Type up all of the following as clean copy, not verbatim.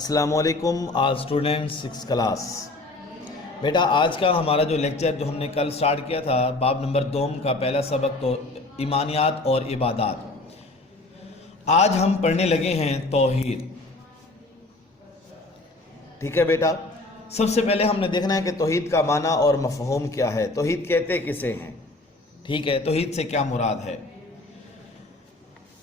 السلام علیکم آل student 6 class. بیٹا آج کا ہمارا جو لیکچر جو ہم نے کل سٹارٹ کیا تھا باب نمبر 2 کا پہلا سبق تو ایمانیات اور عبادات، آج ہم پڑھنے لگے ہیں توحید۔ ٹھیک ہے بیٹا، سب سے پہلے ہم نے دیکھنا ہے کہ توحید کا معنی اور مفہوم کیا ہے، توحید کہتے کسے ہیں۔ ٹھیک ہے، توحید سے کیا مراد ہے۔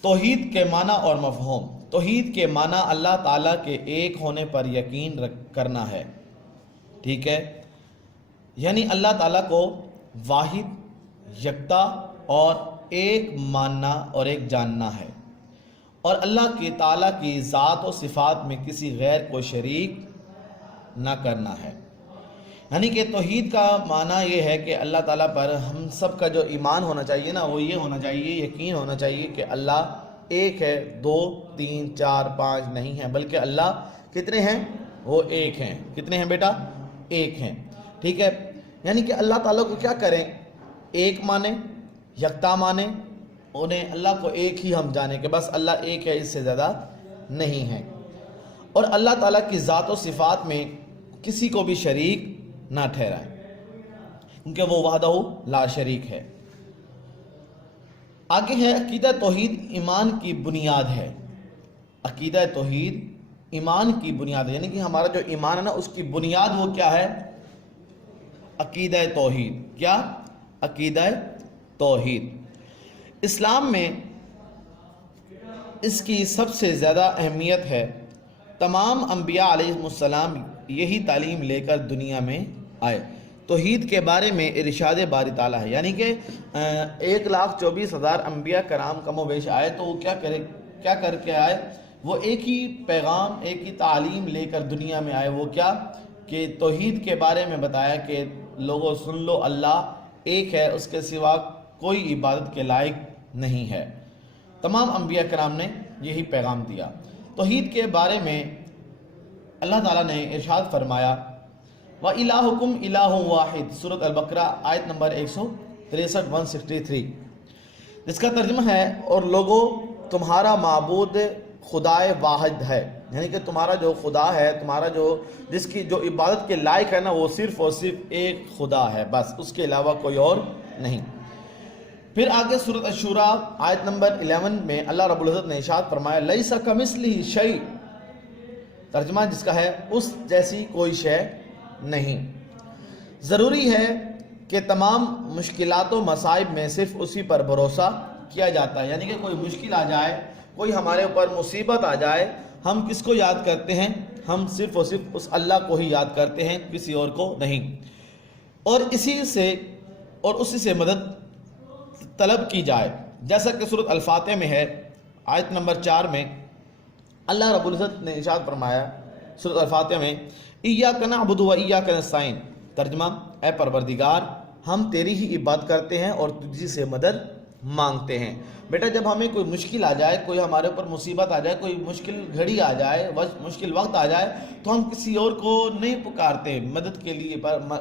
توحید کے معنی اور مفہوم۔ توحید کے معنی اللہ تعالیٰ کے ایک ہونے پر یقین کرنا ہے۔ ٹھیک ہے، یعنی اللہ تعالیٰ کو واحد، یکتا اور ایک ماننا اور ایک جاننا ہے، اور اللہ کی تعالیٰ کی ذات و صفات میں کسی غیر کو شریک نہ کرنا ہے۔ یعنی کہ توحید کا معنی یہ ہے کہ اللہ تعالیٰ پر ہم سب کا جو ایمان ہونا چاہیے نا، وہ یہ ہونا چاہیے، یقین ہونا چاہیے کہ اللہ ایک ہے، 2 3 4 5 نہیں ہیں، بلکہ اللہ کتنے ہیں؟ وہ ایک ہیں۔ کتنے ہیں بیٹا؟ ایک ہیں۔ ٹھیک ہے، یعنی کہ اللہ تعالیٰ کو کیا کریں؟ ایک مانیں، یکتا مانیں، انہیں اللہ کو ایک ہی ہم جانیں کہ بس اللہ ایک ہے، اس سے زیادہ نہیں ہے، اور اللہ تعالیٰ کی ذات و صفات میں کسی کو بھی شریک نہ ٹھہرائیں، کیونکہ وہ وحدہ لا شریک ہے۔ آگے ہے عقیدہ توحید ایمان کی بنیاد ہے۔ عقیدہ توحید ایمان کی بنیاد ہے، یعنی کہ ہمارا جو ایمان ہے نا، اس کی بنیاد وہ کیا ہے؟ عقیدہ توحید۔ کیا؟ عقیدہ توحید۔ اسلام میں اس کی سب سے زیادہ اہمیت ہے۔ تمام انبیاء علیہ السلام یہی تعلیم لے کر دنیا میں آئے۔ توحید کے بارے میں ارشاد باری تعالیٰ ہے، یعنی کہ 1,24,000 انبیاء کرام کم و بیش آئے، تو وہ کیا کر کے آئے؟ وہ ایک ہی پیغام، ایک ہی تعلیم لے کر دنیا میں آئے۔ وہ کیا؟ کہ توحید کے بارے میں بتایا کہ لوگوں سن لو، اللہ ایک ہے، اس کے سوا کوئی عبادت کے لائق نہیں ہے۔ تمام انبیاء کرام نے یہی پیغام دیا۔ توحید کے بارے میں اللہ تعالیٰ نے ارشاد فرمایا وَإِلَٰهُكُمْ إِلَٰهٌ وَاحِدٌ، سورۃ البقرہ آیت نمبر 163 163، جس کا ترجمہ ہے اور لوگوں تمہارا معبود خدائے واحد ہے، یعنی کہ تمہارا جو خدا ہے، تمہارا جس کی جو عبادت کے لائق ہے نا، وہ صرف اور صرف ایک خدا ہے، بس اس کے علاوہ کوئی اور نہیں۔ پھر آگے سورۃ الشورى آیت نمبر 11 میں اللہ رب العزت نے ارشاد فرمایا لَيْسَ كَمِثْلِهِ شَيْءٌ، ترجمہ جس کا ہے اس جیسی کوئی شے نہیں۔ ضروری ہے کہ تمام مشکلات و مصائب میں صرف اسی پر بھروسہ کیا جاتا ہے، یعنی کہ کوئی مشکل آ جائے، کوئی ہمارے اوپر مصیبت آ جائے، ہم کس کو یاد کرتے ہیں؟ ہم صرف اور صرف اس اللہ کو ہی یاد کرتے ہیں، کسی اور کو نہیں، اور اسی سے مدد طلب کی جائے، جیسا کہ سورۃ الفاتح میں ہے آیت نمبر 4 میں اللہ رب العزت نے ارشاد فرمایا سورۃ الفاتح میں ایاک نعبد و ایاک نستعین، ترجمہ اے پروردگار ہم تیری ہی عبادت کرتے ہیں اور تجھی سے مدد مانگتے ہیں۔ بیٹا جب ہمیں کوئی مشکل آ جائے، کوئی ہمارے اوپر مصیبت آ جائے، کوئی مشکل گھڑی آ جائے، مشکل وقت آ جائے، تو ہم کسی اور کو نہیں پکارتے مدد کے لیے،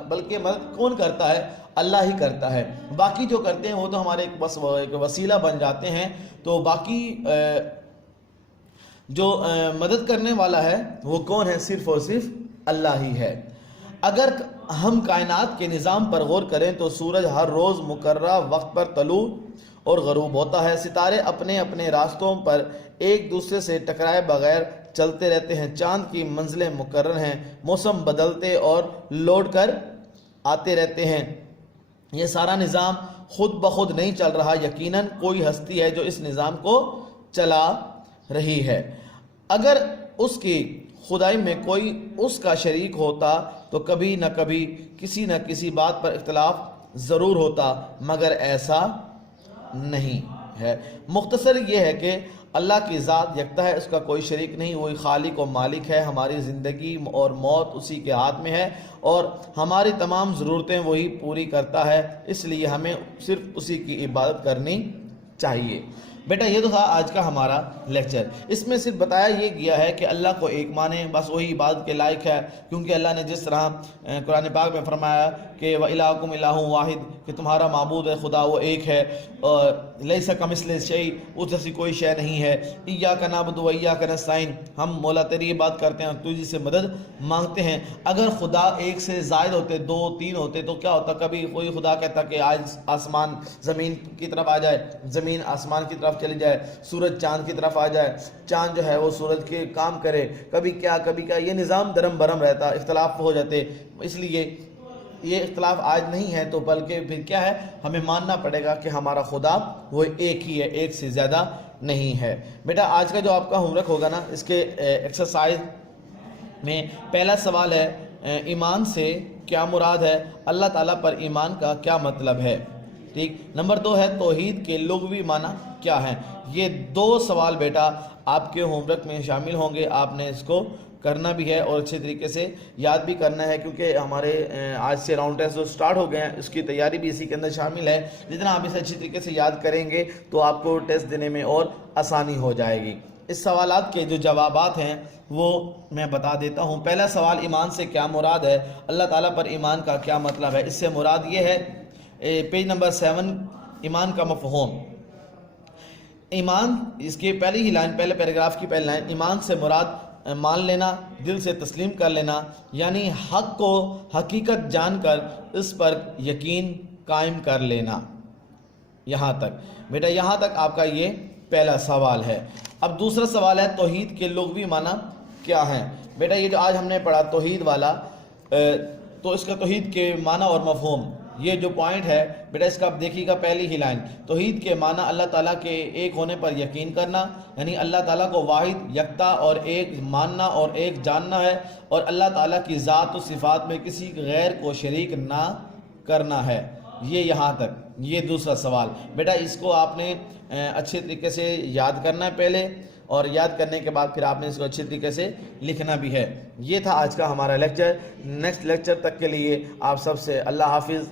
بلکہ مدد کون کرتا ہے؟ اللہ ہی کرتا ہے۔ باقی جو کرتے ہیں وہ تو ہمارے بس ایک وسیلہ بن جاتے ہیں، تو باقی جو مدد کرنے والا ہے وہ کون ہے؟ صرف اور صرف اللہ ہی ہے۔ اگر ہم کائنات کے نظام پر غور کریں تو سورج ہر روز مقررہ وقت پر طلوع اور غروب ہوتا ہے، ستارے اپنے اپنے راستوں پر ایک دوسرے سے ٹکرائے بغیر چلتے رہتے ہیں، چاند کی منزلیں مقرر ہیں، موسم بدلتے اور لوٹ کر آتے رہتے ہیں، یہ سارا نظام خود بخود نہیں چل رہا، یقیناً کوئی ہستی ہے جو اس نظام کو چلا رہی ہے۔ اگر اس کی خدائی میں کوئی اس کا شریک ہوتا تو کبھی نہ کبھی کسی نہ کسی بات پر اختلاف ضرور ہوتا، مگر ایسا نہیں ہے۔ مختصر یہ ہے کہ اللہ کی ذات یکتا ہے، اس کا کوئی شریک نہیں، وہی خالق و مالک ہے، ہماری زندگی اور موت اسی کے ہاتھ میں ہے، اور ہماری تمام ضرورتیں وہی پوری کرتا ہے، اس لیے ہمیں صرف اسی کی عبادت کرنی چاہیے۔ بیٹا یہ تو تھا آج کا ہمارا لیکچر، اس میں صرف بتایا یہ گیا ہے کہ اللہ کو ایک مانیں، بس وہی عبادت کے لائق ہے، کیونکہ اللہ نے جس طرح قرآن پاک میں فرمایا کہ وَإِلَٰهُكُمْ إِلَٰهٌ وَاحِدٌ کہ تمہارا معبود ہے خدا وہ ایک ہے، اور لَيْسَ كَمِثْلِهِ شَيْءٌ اس جیسی کوئی شے نہیں ہے، إِيَّاكَ نَعْبُدُ وَإِيَّاكَ نَسْتَعِينُ ہم مولا تیری بات کرتے ہیں اور تجھ سے مدد مانگتے ہیں۔ اگر خدا ایک سے زائد ہوتے، دو تین ہوتے تو کیا ہوتا؟ کبھی کوئی خدا کہتا کہ آج آسمان زمین کی طرف آ جائے، زمین آسمان کی طرف چلی جائے، سورج چاند کی طرف آ جائے، چاند جو ہے وہ سورج کے کام کرے، کبھی کیا یہ نظام درم برم رہتا، اختلاف ہو جاتے۔ اس لیے یہ اختلاف آج نہیں ہے، تو بلکہ پھر کیا ہے، ہمیں ماننا پڑے گا کہ ہمارا خدا وہ ایک ہی ہے، ایک سے زیادہ نہیں ہے۔ بیٹا آج کا جو آپ کا ہوم ورک ہوگا نا، اس کے ایکسرسائز میں پہلا سوال ہے ایمان سے کیا مراد ہے، اللہ تعالیٰ پر ایمان کا کیا مطلب ہے، ٹھیک۔ نمبر 2 ہے توحید کے لغوی معنی کیا ہیں۔ یہ 2 سوال بیٹا آپ کے ہوم ورک میں شامل ہوں گے، آپ نے اس کو کرنا بھی ہے اور اچھے طریقے سے یاد بھی کرنا ہے، کیونکہ ہمارے آج سے راؤنڈ ٹیسٹ جو سٹارٹ ہو گئے ہیں، اس کی تیاری بھی اسی کے اندر شامل ہے۔ جتنا آپ اسے اچھی طریقے سے یاد کریں گے تو آپ کو ٹیسٹ دینے میں اور آسانی ہو جائے گی۔ اس سوالات کے جو جوابات ہیں وہ میں بتا دیتا ہوں۔ پہلا سوال ایمان سے کیا مراد ہے، اللہ تعالیٰ پر ایمان کا کیا مطلب ہے۔ اس سے مراد یہ ہے، پیج نمبر 7، ایمان کا مفہوم۔ ایمان، اس کی پہلی ہی لائن، پہلے پیراگراف کی پہلی لائن، ایمان سے مراد مان لینا، دل سے تسلیم کر لینا، یعنی حق کو حقیقت جان کر اس پر یقین قائم کر لینا۔ یہاں تک بیٹا، یہاں تک آپ کا یہ پہلا سوال ہے۔ اب دوسرا سوال ہے توحید کے لغوی معنی کیا ہیں۔ بیٹا یہ جو آج ہم نے پڑھا توحید والا، تو اس کا توحید کے معنی اور مفہوم، یہ جو پوائنٹ ہے بیٹا اس کا آپ دیکھیے گا پہلی ہی لائن، توحید کے معنی اللہ تعالیٰ کے ایک ہونے پر یقین کرنا، یعنی اللہ تعالیٰ کو واحد یکتا اور ایک ماننا اور ایک جاننا ہے، اور اللہ تعالیٰ کی ذات و صفات میں کسی غیر کو شریک نہ کرنا ہے۔ یہ یہاں تک یہ دوسرا سوال بیٹا، اس کو آپ نے اچھے طریقے سے یاد کرنا ہے پہلے، اور یاد کرنے کے بعد پھر آپ نے اس کو اچھے طریقے سے لکھنا بھی ہے۔ یہ تھا آج کا ہمارا لیکچر۔ نیکسٹ لیکچر تک کے لیے آپ سب سے اللہ حافظ۔